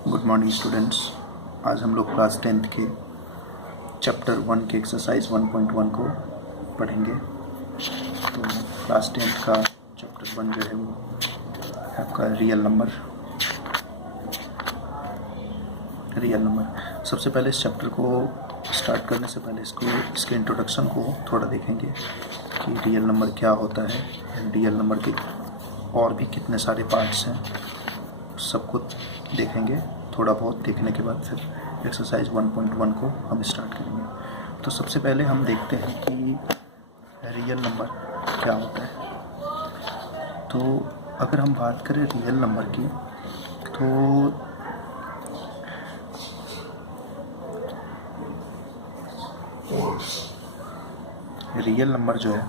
Good morning students. आज हम लोग क्लास 10th के चैप्टर 1 के एक्सरसाइज 1.1 को पढ़ेंगे। तो क्लास 10th का चैप्टर 1 जो है वो आपका रियल नंबर। सबसे पहले इस चैप्टर को स्टार्ट करने से पहले इसके इंट्रोडक्शन को थोड़ा देखेंगे कि रियल नंबर क्या होता है, रियल नंबर के और भी कितने सारे पार्ट्स हैं, सबको देखेंगे। थोड़ा बहुत देखने के बाद फिर एक्सरसाइज 1.1 को हम स्टार्ट करेंगे। तो सबसे पहले हम देखते हैं कि रियल नंबर क्या होता है। तो अगर हम बात करें रियल नंबर की, तो रियल नंबर जो है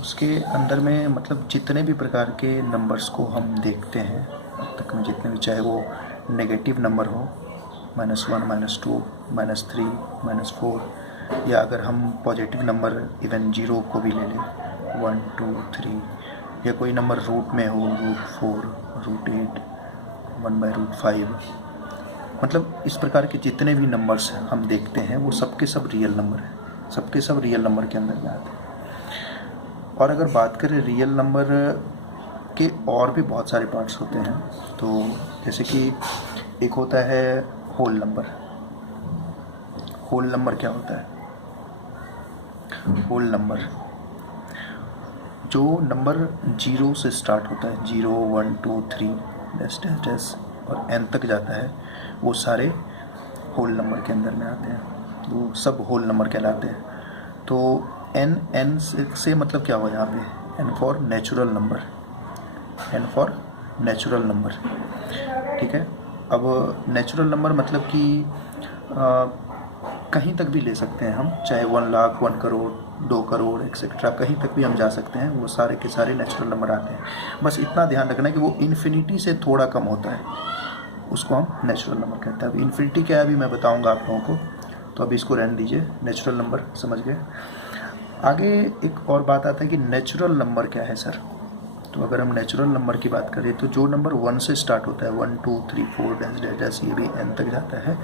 उसके अंदर में मतलब जितने भी प्रकार के नंबर्स को हम देखते हैं अब तक में, जितने भी, चाहे वो नेगेटिव नंबर हो, -1, -2, -3, -4, या अगर हम पॉजिटिव नंबर इवन 0 को भी ले लें, 1, 2, 3, या कोई नंबर रूट में हो, √4, √8, 1/√5, मतलब इस प्रकार के जितने भी नंबर्स हम देखते हैं वो सबके सब रियल नंबर हैं, सबके सब रियल नंबर के अंदर में आते हैं। और अगर बात करें रियल नंबर के और भी बहुत सारे पार्ट्स होते हैं। तो जैसे कि एक होता है होल नंबर। होल नंबर क्या होता है? होल नंबर जो नंबर 0 से स्टार्ट होता है, 0, 1, 2, 3 डैश डैश डैश और n तक जाता है, वो सारे होल नंबर के अंदर में आते हैं, वो सब होल नंबर कहलाते हैं। तो n से मतलब क्या हुआ यहाँ पे? n for natural number, n for natural number, ठीक है। अब नेचुरल नंबर मतलब कि कहीं तक भी ले सकते हैं हम, चाहे 1 लाख, 1 करोड़, 2 करोड़ एक्सेट्रा, कहीं तक भी हम जा सकते हैं, वो सारे के सारे नेचुरल नंबर आते हैं। बस इतना ध्यान रखना है कि वो इन्फिनिटी से थोड़ा कम होता है, उसको हम नेचुरल नंबर कहते हैं। अब इन्फिनिटी क्या है अभी मैं बताऊंगा आप लोगों को, तो अभी इसको रहने दीजिए। नेचुरल नंबर समझ गए। आगे एक और बात आता है कि नेचुरल नंबर क्या है सर। तो अगर हम नेचुरल नंबर की बात करें तो जो नंबर 1 से स्टार्ट होता है, 1, 2, 3, 4 डैश डैश डैश, ये भी n तक जाता है,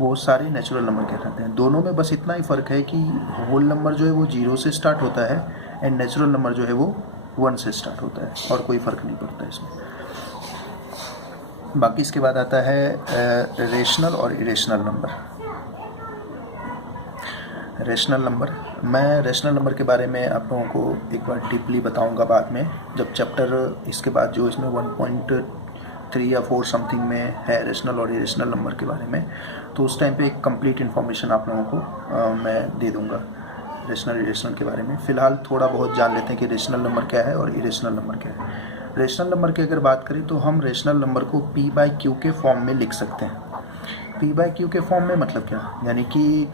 वो सारे नेचुरल नंबर कहलाते हैं। दोनों में बस इतना ही फ़र्क है कि होल नंबर जो है वो 0 से स्टार्ट होता है एंड नेचुरल नंबर जो है वो 1 से स्टार्ट होता है, और कोई फ़र्क नहीं पड़ता इसमें। बाकी इसके बाद आता है रेशनल और इरेशनल नंबर। रेशनल नंबर, मैं रेशनल नंबर के बारे में आप लोगों को एक बार डीपली बताऊंगा बाद में, जब चैप्टर इसके बाद जो इसमें 1.3 या 4 समथिंग में है रेशनल और इरेशनल नंबर के बारे में, तो उस टाइम पे एक कंप्लीट इन्फॉर्मेशन आप लोगों को मैं दे दूंगा रेशनल इरेशनल के बारे में। फ़िलहाल थोड़ा बहुत जान लेते हैं कि रेशनल नंबर क्या है और इरेशनल नंबर क्या है। रेशनल नंबर की अगर बात करें तो हम रेशनल नंबर को P/Q के फॉर्म में लिख सकते हैं। P/Q के फॉर्म में मतलब क्या, यानी कि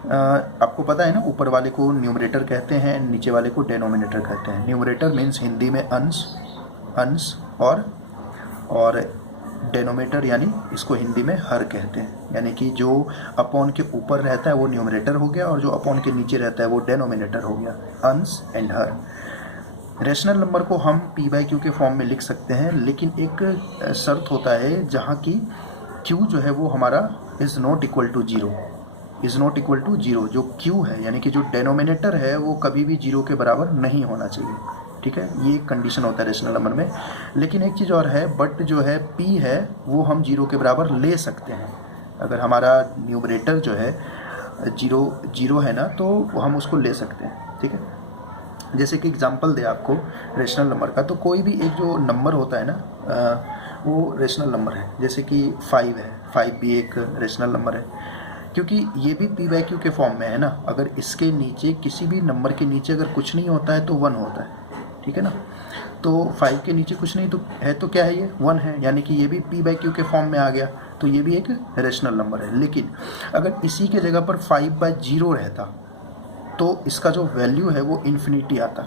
आपको पता है ना, ऊपर वाले को न्यूमरेटर कहते हैं, नीचे वाले को डेनोमिनेटर कहते हैं। न्यूमरेटर मीन्स हिंदी में अंश और डेनोमिनेटर यानी इसको हिंदी में हर कहते हैं, यानी कि जो अपॉन के ऊपर रहता है वो न्यूमरेटर हो गया और जो अपॉन के नीचे रहता है वो डेनोमिनेटर हो गया, अंश एंड हर। रेशनल नंबर को हम P/Q के फॉर्म में लिख सकते हैं, लेकिन एक शर्त होता है जहाँ की Q जो है वो हमारा इज़ नॉट इक्वल टू 0। जो Q है यानी कि जो डेनोमिनेटर है वो कभी भी 0 के बराबर नहीं होना चाहिए, ठीक है। ये एक कंडीशन होता है रेशनल नंबर में। लेकिन एक चीज़ और है, बट जो है P है वो हम 0 के बराबर ले सकते हैं। अगर हमारा न्यूमरेटर जो है 0 है ना, तो हम उसको ले सकते हैं, ठीक है। जैसे कि एग्जांपल दे आपको रेशनल नंबर का, तो कोई भी एक जो नंबर होता है ना वो रेशनल नंबर है। जैसे कि 5 है, 5 भी एक रेशनल नंबर है, क्योंकि ये भी P/Q के फॉर्म में है ना। अगर इसके नीचे किसी भी नंबर के नीचे अगर कुछ नहीं होता है तो 1 होता है, ठीक है ना। तो 5 के नीचे कुछ नहीं तो है, तो क्या है, ये 1 है, यानी कि ये भी P/Q के फॉर्म में आ गया, तो ये भी एक रेशनल नंबर है। लेकिन अगर इसी के जगह पर 5/0 रहता तो इसका जो वैल्यू है वो इन्फिनिटी आता।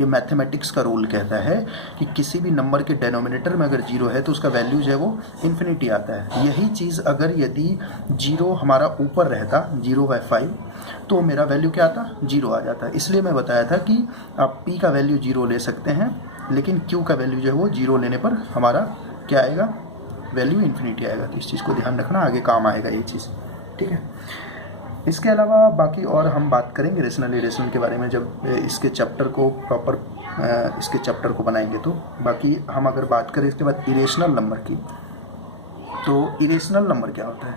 ये मैथमेटिक्स का रूल कहता है कि किसी भी नंबर के डेनोमिनेटर में अगर 0 है तो उसका वैल्यू जो है वो इन्फिनिटी आता है। यही चीज़ अगर यदि 0 हमारा ऊपर रहता, 0/5, तो मेरा वैल्यू क्या आता, 0 आ जाता। इसलिए मैं बताया था कि आप P का वैल्यू 0 ले सकते हैं, लेकिन Q का वैल्यू जो है वो 0 लेने पर हमारा क्या आएगा, वैल्यू इन्फिनिटी आएगा। तो इस चीज़ को ध्यान रखना, आगे काम आएगा ये चीज़, ठीक है। इसके अलावा बाकी और हम बात करेंगे रेशनल इरेशनल के बारे में जब इसके चैप्टर को प्रॉपर इसके चैप्टर को बनाएंगे। तो बाकी हम अगर बात करें इसके बाद इरेशनल नंबर की, तो इरेशनल नंबर क्या होता है?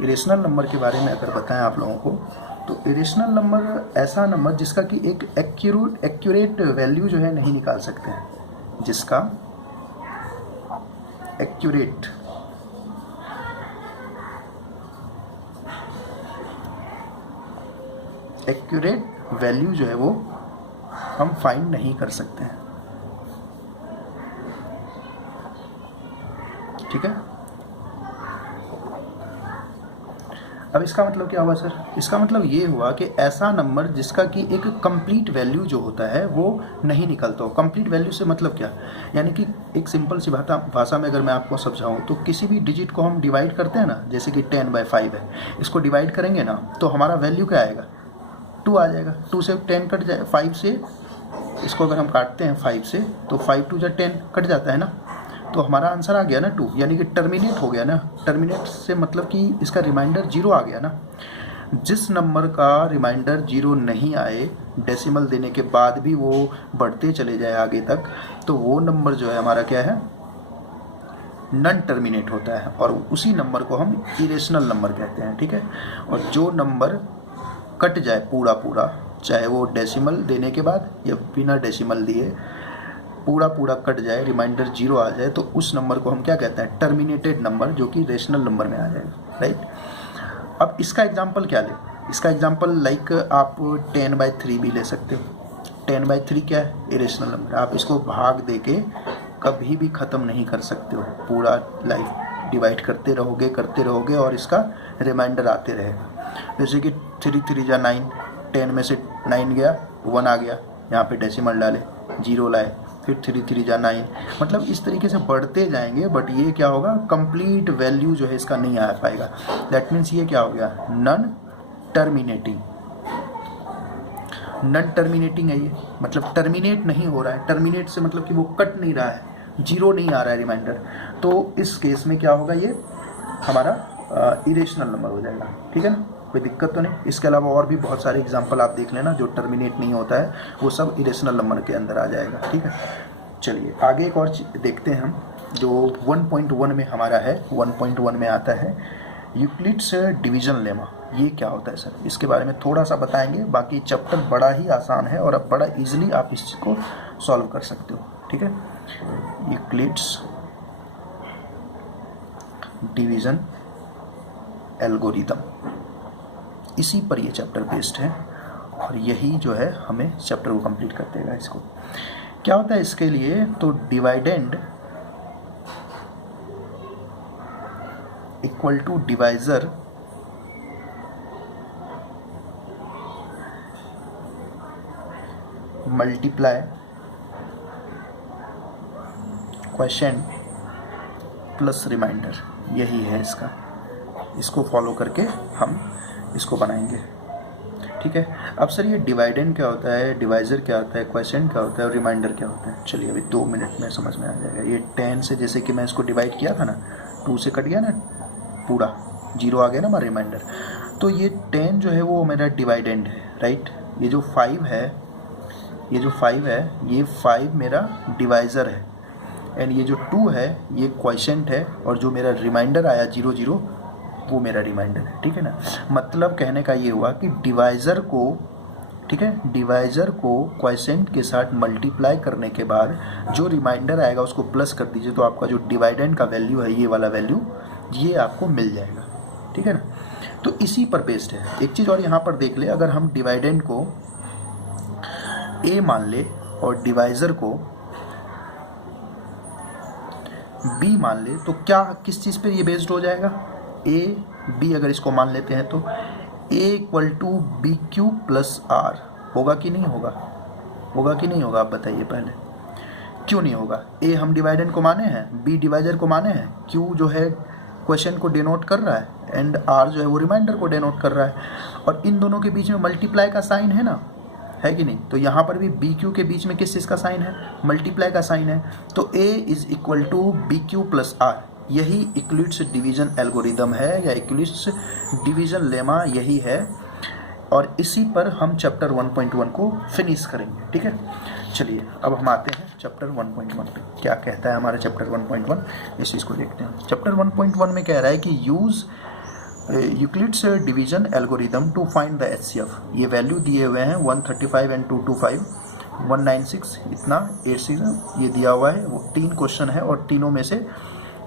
इरेशनल नंबर के बारे में अगर बताएं आप लोगों को, तो इरेशनल नंबर ऐसा नंबर जिसका कि एक एक्यूरेट वैल्यू जो है नहीं निकाल सकते हैं, जिसका एक्यूरेट वैल्यू जो है वो हम फाइंड नहीं कर सकते हैं, ठीक है। अब इसका मतलब क्या हुआ सर? इसका मतलब ये हुआ कि ऐसा नंबर जिसका कि एक कंप्लीट वैल्यू जो होता है वो नहीं निकलता हो। कंप्लीट वैल्यू से मतलब क्या? यानी कि एक सिंपल सी भाषा में अगर मैं आपको समझाऊं तो किसी भी डिजिट को हम डिवाइड करते हैं ना, जैसे कि 10/5 है, इसको डिवाइड करेंगे ना तो हमारा वैल्यू क्या आएगा? 2 आ जाएगा। 2 से 10 कट जाए, 5 से इसको अगर हम काटते हैं 5 से तो 5 2 जा 10 कट जाता है ना, तो हमारा आंसर आ गया ना 2, यानी कि टर्मिनेट हो गया ना। टर्मिनेट से मतलब कि इसका रिमाइंडर 0 आ गया ना। जिस नंबर का रिमाइंडर 0 नहीं आए, डेसिमल देने के बाद भी वो बढ़ते चले जाए आगे तक, तो वो नंबर जो है हमारा क्या है? नन टर्मिनेट होता है, और उसी नंबर को हम इरेशनल नंबर कहते हैं, ठीक है। और जो नंबर कट जाए पूरा पूरा, चाहे वो डेसिमल देने के बाद या बिना डेसिमल दिए पूरा कट जाए, रिमाइंडर 0 आ जाए, तो उस नंबर को हम क्या कहते हैं? टर्मिनेटेड नंबर, जो कि रेशनल नंबर में आ जाएगा, राइट। अब इसका एग्जांपल क्या ले? इसका एग्जांपल लाइक आप 10/3 भी ले सकते हो। 10/3 क्या है? Irrational number. आप इसको भाग दे के कभी भी ख़त्म नहीं कर सकते हो, पूरा लाइफ डिवाइड करते रहोगे और इसका रिमाइंडर आते रहेगा। जैसे कि 3 3 जा 9, 10 में से 9 गया, 1 आ गया, यहाँ पे डेसिमल डाले, 0 लाए, फिर 3 3 जा 9, मतलब इस तरीके से बढ़ते जाएंगे। बट ये क्या होगा? कंप्लीट वैल्यू जो है इसका नहीं आ पाएगा। दैट मीन्स ये क्या हो गया? नन टर्मिनेटिंग है ये, मतलब टर्मिनेट नहीं हो रहा है। टर्मिनेट से मतलब कि वो कट नहीं रहा है, 0 नहीं आ रहा है रिमाइंडर। तो इस केस में क्या होगा? ये हमारा इरेशनल नंबर हो जाएगा, ठीक है ना। कोई दिक्कत तो नहीं। इसके अलावा और भी बहुत सारे एग्जांपल आप देख लेना जो टर्मिनेट नहीं होता है, वो सब इरेशनल नंबर के अंदर आ जाएगा, ठीक है। चलिए आगे एक और देखते हैं हम, जो 1.1 में हमारा है। 1.1 में आता है यूक्लिड्स डिवीजन लेमा। ये क्या होता है सर? इसके बारे में थोड़ा सा बताएंगे। बाकी चैप्टर बड़ा ही आसान है और अब बड़ा ईजिली आप इस चीज़ को सॉल्व कर सकते हो, ठीक है। यूक्लिड्स डिवीजन एल्गोरिदम, इसी पर ये चैप्टर बेस्ड है और यही जो है हमें चैप्टर को कंप्लीट कर देगा। इसको क्या होता है इसके लिए? तो dividend equal to divisor multiply quotient plus remainder, यही है इसका। इसको फॉलो करके हम इसको बनाएंगे, ठीक है। अब सर ये डिवाइडेंड क्या होता है, डिवाइजर क्या होता है, क्वोशिएंट क्या होता है और रिमाइंडर क्या होता है? चलिए अभी 2 मिनट में समझ में आ जाएगा। ये 10 से जैसे कि मैं इसको डिवाइड किया था ना, 2 से कट गया ना, पूरा 0 आ गया ना हमारा रिमाइंडर। तो ये 10 जो है वो मेरा डिवाइडेंड है, राइट। ये जो 5 है, ये 5 मेरा डिवाइज़र है, एंड ये जो 2 है ये क्वोशिएंट है, और जो मेरा रिमाइंडर आया 0 0 वो मेरा रिमाइंडर है, ठीक है ना। मतलब कहने का ये हुआ कि डिवाइज़र को, ठीक है, डिवाइज़र को क्वोशिएंट के साथ मल्टीप्लाई करने के बाद जो रिमाइंडर आएगा उसको प्लस कर दीजिए, तो आपका जो डिवाइडेंड का वैल्यू है, ये वाला वैल्यू, ये आपको मिल जाएगा, ठीक है ना। तो इसी पर बेस्ड है। एक चीज़ और यहाँ पर देख ले, अगर हम डिवाइडेंड को a मान ले और डिवाइज़र को b मान ले, तो क्या किस चीज़ पर ये बेस्ड हो जाएगा? a b अगर इसको मान लेते हैं तो a = bq + r होगा कि नहीं होगा? होगा कि नहीं होगा? आप बताइए पहले। क्यों नहीं होगा? a हम डिवाइडेंड को माने हैं, b डिवाइजर को माने हैं, q जो है क्वेश्चन को डिनोट कर रहा है, एंड r जो है वो रिमाइंडर को डिनोट कर रहा है, और इन दोनों के बीच में मल्टीप्लाई का साइन है ना, है कि नहीं? तो यहाँ पर भी बी क्यू के बीच में किस चीज़ का साइन है? मल्टीप्लाई का साइन है। तो a = bq + r, यही यूक्लिड्स डिवीजन एल्गोरिदम है या यूक्लिड्स डिवीजन लेमा यही है, और इसी पर हम चैप्टर 1.1 को फिनिश करेंगे। ठीक है, चलिए अब हम आते हैं चैप्टर 1.1 पे। क्या कहता है हमारा चैप्टर 1.1, इस चीज़ को देखते हैं। चैप्टर 1.1 में कह रहा है कि use Euclid's division algorithm to find the HCF। ये वैल्यू दिए हुए हैं 135 एंड 225 196 इतना 86 ये दिया हुआ है। वो 3 क्वेश्चन है और तीनों में से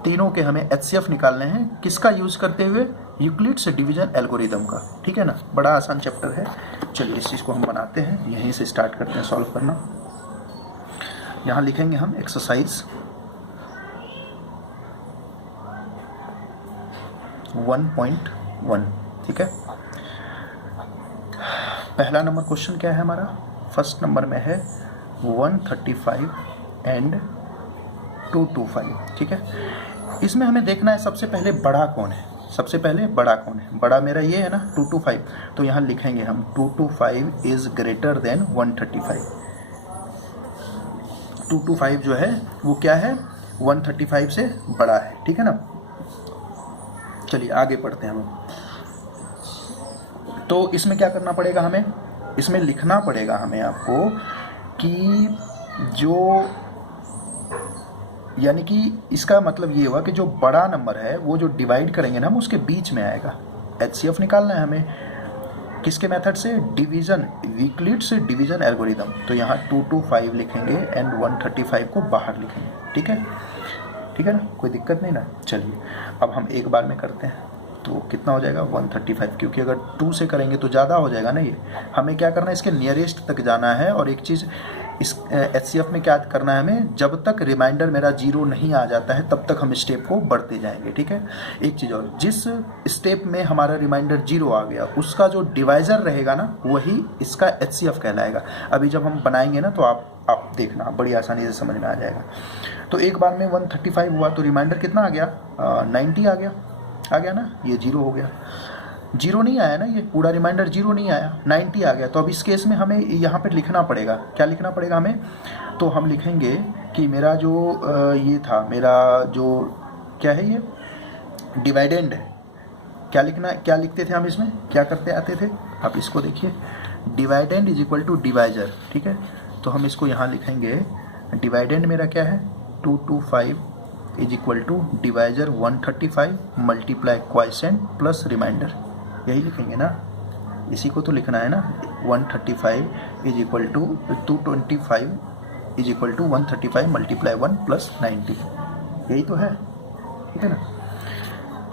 तीनों के हमें HCF निकालने हैं, किसका यूज़ करते हुए, यूक्लिड्स डिवीजन एल्गोरिदम का। ठीक है ना, बड़ा आसान चैप्टर है। चलिए इस चीज़ को हम बनाते हैं, यहीं से स्टार्ट करते हैं सॉल्व करना। यहाँ लिखेंगे हम एक्सरसाइज 1.1। ठीक है, पहला नंबर क्वेश्चन क्या है हमारा, फर्स्ट नंबर में है 135 एंड 225। ठीक है, इसमें हमें देखना है सबसे पहले बड़ा कौन है, सबसे पहले बड़ा कौन है। बड़ा मेरा ये है ना 225, तो यहाँ लिखेंगे हम 225 इज ग्रेटर देन 135। 225 जो है वो क्या है, 135 से बड़ा है। ठीक है ना, चलिए आगे पढ़ते हैं हम। तो इसमें क्या करना पड़ेगा हमें, इसमें लिखना पड़ेगा हमें आपको कि जो, यानी कि इसका मतलब ये हुआ कि जो बड़ा नंबर है वो जो डिवाइड करेंगे ना हम उसके बीच में आएगा। HCF निकालना है हमें किसके मेथड से, डिवीजन, यूक्लिड्स डिवीजन एल्गोरिदम। तो यहाँ 225 लिखेंगे एंड 135 को बाहर लिखेंगे। ठीक है, ठीक है ना, कोई दिक्कत नहीं ना। चलिए अब हम एक बार में करते हैं, तो कितना हो जाएगा 135, क्योंकि अगर 2 से करेंगे तो ज़्यादा हो जाएगा ना। ये हमें क्या करना है, इसके नियरेस्ट तक जाना है। और एक चीज़ इस HCF में क्या करना है हमें, जब तक रिमाइंडर मेरा 0 नहीं आ जाता है तब तक हम स्टेप को बढ़ते जाएंगे। ठीक है, एक चीज़ और, जिस स्टेप में हमारा रिमाइंडर 0 आ गया उसका जो डिवाइज़र रहेगा ना वही इसका HCF कहलाएगा। अभी जब हम बनाएंगे ना तो आप देखना बड़ी आसानी से समझ में आ जाएगा। तो एक बार में 135 हुआ तो रिमाइंडर कितना आ गया, 90 आ गया ना, ये 0 हो गया। 0 नहीं आया ना, ये पूरा रिमाइंडर 0 नहीं आया, 90 आ गया। तो अब इस केस में हमें यहाँ पे लिखना पड़ेगा, क्या लिखना पड़ेगा हमें, तो हम लिखेंगे कि मेरा जो ये था, मेरा जो क्या है ये डिवाइडेंड है, क्या लिखना, क्या लिखते थे हम इसमें, क्या करते आते थे, आप इसको देखिए, dividend is equal to divisor. ठीक है, तो हम इसको यहाँ लिखेंगे, डिवाइडेंड मेरा क्या है 225 is equal to divisor 135 multiply quotient plus remainder, यही लिखेंगे ना, इसी को तो लिखना है ना। 135 is equal to 225 is equal to 135 multiply 1 plus 90, यही तो है। ठीक है ना,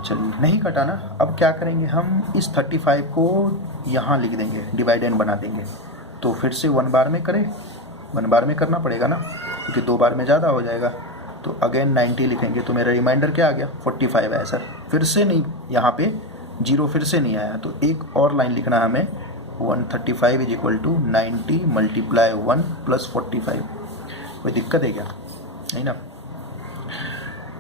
चलिए नहीं कटा ना। अब क्या करेंगे हम, इस 35 को यहाँ लिख देंगे, डिवाइडेंड बना देंगे। तो फिर से 1 बार में करें, 1 बार में करना पड़ेगा ना, क्योंकि 2 बार में ज़्यादा हो जाएगा। तो अगेन 90 लिखेंगे, तो मेरा रिमाइंडर क्या आ गया 45 है सर। फिर से नहीं, यहाँ पे 0 फिर से नहीं आया, तो एक और लाइन लिखना है हमें, 135 is equal to 90 multiply 1 plus 45। कोई दिक्कत है क्या, नहीं ना।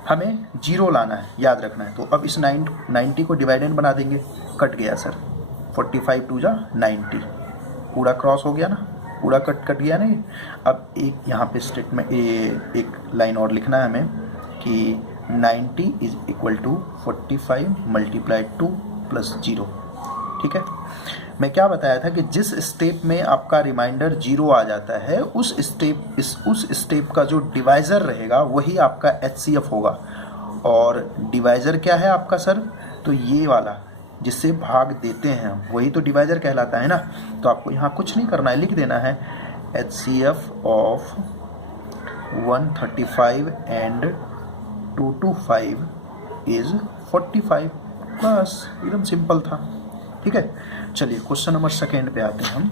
हमें 0 लाना है, याद रखना है। तो अब इस 90 को डिवाइडेंड बना देंगे, कट गया सर, 45 2 जा 90, पूरा क्रॉस हो गया ना, पूरा कट गया नहीं। अब एक यहाँ पे स्टेटमेंट, एक लाइन और लिखना है हमें कि 90 is equal to 45 multiply 2 plus 0। ठीक है, मैं क्या बताया था कि जिस स्टेप में आपका रिमाइंडर 0 आ जाता है उस स्टेप का जो डिवाइज़र रहेगा वही आपका HCF होगा। और डिवाइज़र क्या है आपका सर, तो ये वाला जिससे भाग देते हैं वही तो डिवाइज़र कहलाता है ना। तो आपको यहाँ कुछ नहीं करना है, लिख देना है HCF ऑफ 135 एंड 225 इज 45, बस एकदम सिंपल था। ठीक है, चलिए क्वेश्चन नंबर सेकेंड पे आते हैं हम।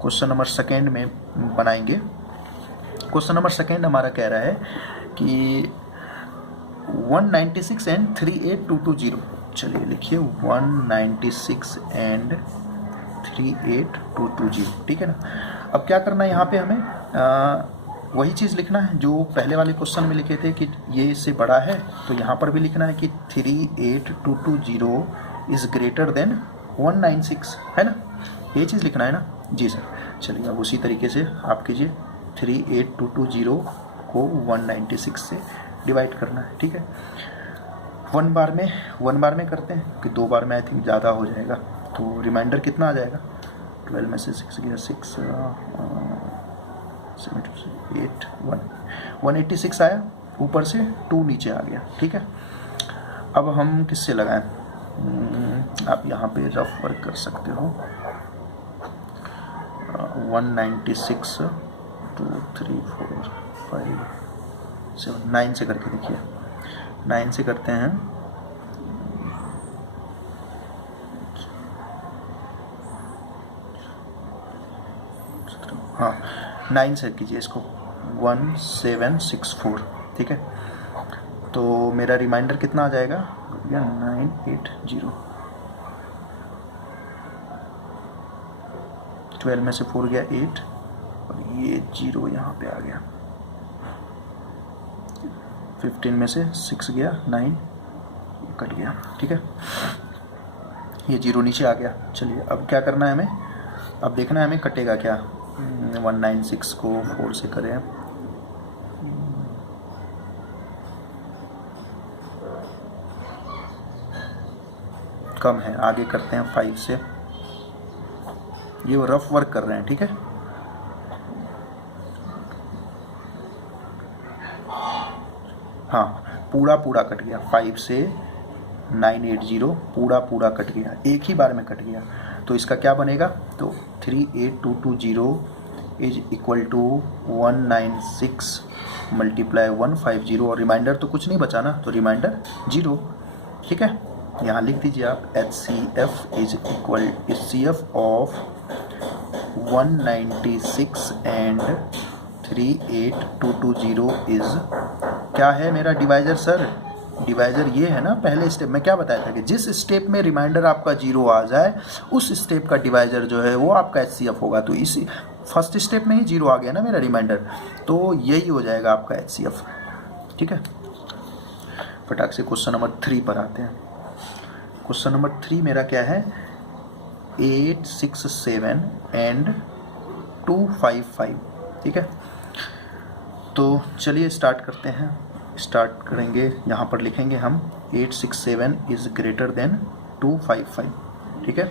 क्वेश्चन नंबर सेकेंड में बनाएंगे। क्वेश्चन नंबर सेकेंड हमारा कह रहा है कि 196 एंड 38220। चलिए लिखिए 196 एंड 38220। ठीक है ना। अब क्या करना है यहाँ पे हमें वही चीज़ लिखना है जो पहले वाले क्वेश्चन में लिखे थे कि ये इससे बड़ा है, तो यहाँ पर भी लिखना है कि 38220 इज़ ग्रेटर देन 196, है ना, ये चीज़ लिखना है ना जी सर। चलिए अब उसी तरीके से आप कीजिए, 38220 को 196 से डिवाइड करना है। ठीक है, वन बार में करते हैं कि 2 बार में आई थिंक ज़्यादा हो जाएगा। तो रिमाइंडर कितना आ जाएगा, 12 में से 6 गया 6 7 8 186 आया, ऊपर से 2 नीचे आ गया। ठीक है, अब हम किससे लगाएं, आप यहाँ पे रफ वर्क कर सकते हो। 196 2 3 4 5 7 9 से करके देखिए, 9 से करते हैं। हाँ 9 से कीजिए इसको, 1764। ठीक है, तो मेरा रिमाइंडर कितना आ जाएगा, 980। 12 में से 4 गया 8 और ये 0 यहाँ पे आ गया। 15 में से 6 गया 9, ये कट गया। ठीक है, ये 0 नीचे आ गया। चलिए अब क्या करना है हमें, अब देखना है हमें कटेगा क्या। 196 को 4 से करें, कम है, आगे करते हैं 5 से। ये वो रफ वर्क कर रहे हैं। ठीक है, हाँ पूरा कट गया, 5 से 980 पूरा कट गया, एक ही बार में कट गया। तो इसका क्या बनेगा, तो 38220 इज इक्वल टू 196 मल्टीप्लाई 150 और रिमाइंडर तो कुछ नहीं बचा ना, तो रिमाइंडर 0। ठीक है, यहाँ लिख दीजिए आप HCF is equal HCF of 196 and 38220 is, क्या है मेरा डिवाइजर सर, डिवाइजर ये है ना। पहले स्टेप में क्या बताया था कि जिस स्टेप में रिमाइंडर आपका 0 आ जाए उस स्टेप का डिवाइजर जो है वो आपका HCF होगा। तो इसी फर्स्ट स्टेप में ही 0 आ गया ना मेरा रिमाइंडर, तो यही हो जाएगा आपका HCF। ठीक है, फटाक से क्वेश्चन नंबर 3 पर आते हैं। क्वेश्चन नंबर 3 मेरा क्या है, 867 एंड 255। ठीक है, तो चलिए स्टार्ट करते हैं। स्टार्ट करेंगे, यहाँ पर लिखेंगे हम 867 इज़ ग्रेटर देन 255। ठीक है,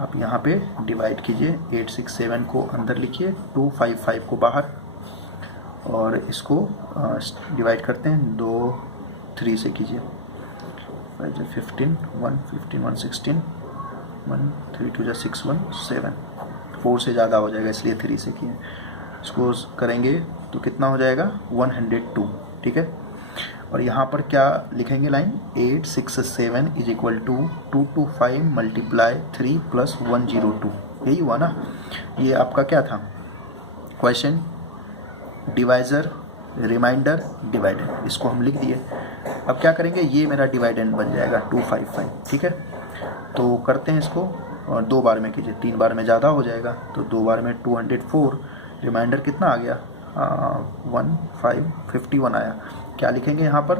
आप यहाँ पे डिवाइड कीजिए, 867 को अंदर लिखिए, 255 को बाहर, और इसको डिवाइड करते हैं 2 3 से कीजिए। 15 1 15 1 16 1 3 2 6 1 7, 4 से ज़्यादा हो जाएगा इसलिए 3 से किए। इसको करेंगे तो कितना हो जाएगा, 102। ठीक है, और यहाँ पर क्या लिखेंगे line, 867 is equal to 225 multiply 3 plus 102। यही हुआ ना, ये आपका क्या था क्वेश्चन, डिवाइजर रिमाइंडर डिवाइडेंड, इसको हम लिख दिए। अब क्या करेंगे, ये मेरा डिवाइडेंड बन जाएगा 255। ठीक है, तो करते हैं इसको, और 2 बार में कीजिए, 3 बार में ज़्यादा हो जाएगा, तो 2 बार में 204, रिमाइंडर कितना आ गया, 1551 आया। क्या लिखेंगे यहाँ पर,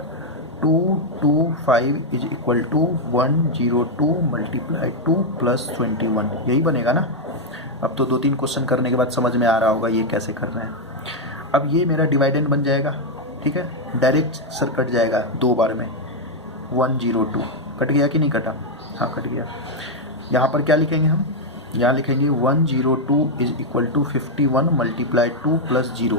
225 is equal to 102 multiply 2 plus 21, यही बनेगा ना। अब तो 2-3 क्वेश्चन करने के बाद समझ में आ रहा होगा ये कैसे कर रहे हैं। अब ये मेरा डिवाइडेंड बन जाएगा। ठीक है, डायरेक्ट सर कट जाएगा 2 बार में, 102 कट गया कि नहीं कटा, हाँ कट गया। यहाँ पर क्या लिखेंगे हम, यहाँ लिखेंगे 102 is equal to 51 multiply 2 plus 0।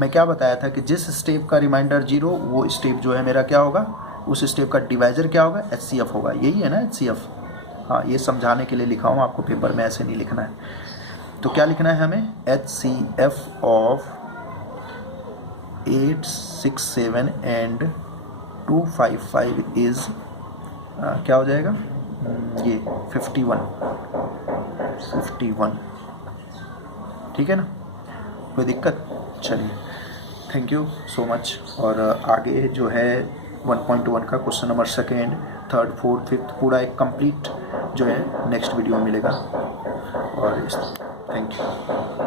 मैं क्या बताया था कि जिस स्टेप का रिमाइंडर 0, वो स्टेप जो है मेरा क्या होगा, उस स्टेप का डिवाइजर क्या होगा, HCF होगा। यही है ना HCF, हाँ ये समझाने के लिए लिखा हूँ, आपको पेपर में ऐसे नहीं लिखना है। तो क्या लिखना है हमें, HCF ऑफ 867 एंड 255 इज क्या हो जाएगा, ये 51। ठीक है ना, कोई दिक्कत, चलिए थैंक यू सो मच। और आगे जो है 1.1 का question number 2nd, 3rd, 4th, 5th पूरा एक कंप्लीट जो है नेक्स्ट वीडियो में मिलेगा। और थैंक यू।